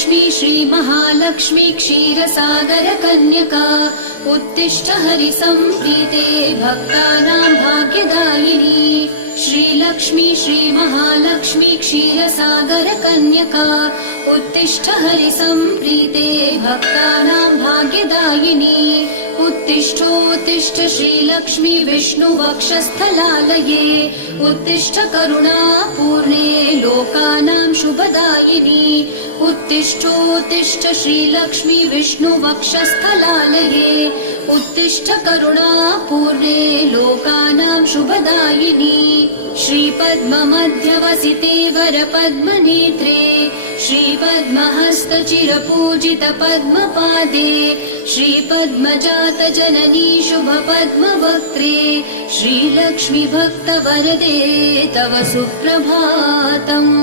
श्रीलक्ष्मी श्रीमहालक्ष्मी क्षीरसागरकन्यका उत्तिष्ठ हरिसम्प्रीते भक्तानां भाग्यदायिनी। श्रीलक्ष्मी श्रीमहालक्ष्मी क्षीरसागरकन्यका उत्तिष्ठ हरिसम्प्रीते भक्तानां भाग्यदायिनी। उत्तिष्ठोत्तिष्ठ श्रीलक्ष्मी विष्णुवक्षस्थलालये उत्तिष्ठ करुणापूर्णे लोकानां शुभदायिनी। उत्तिष्ठोत्तिष्ठ श्रीलक्ष्मी विष्णुवक्षस्थलालये उत्तिष्ठ करुणापूर्णे लोकानां शुभदायिनी। श्रीपद्ममध्यवसिते वरपद्मनेत्रे श्रीपद्महस्तचिरपूजित पद्मपादे श्रीपद्मजातजननी शुभपद्मवक्त्रे श्रीलक्ष्मी भक्तवरदे तव सुप्रभातम्।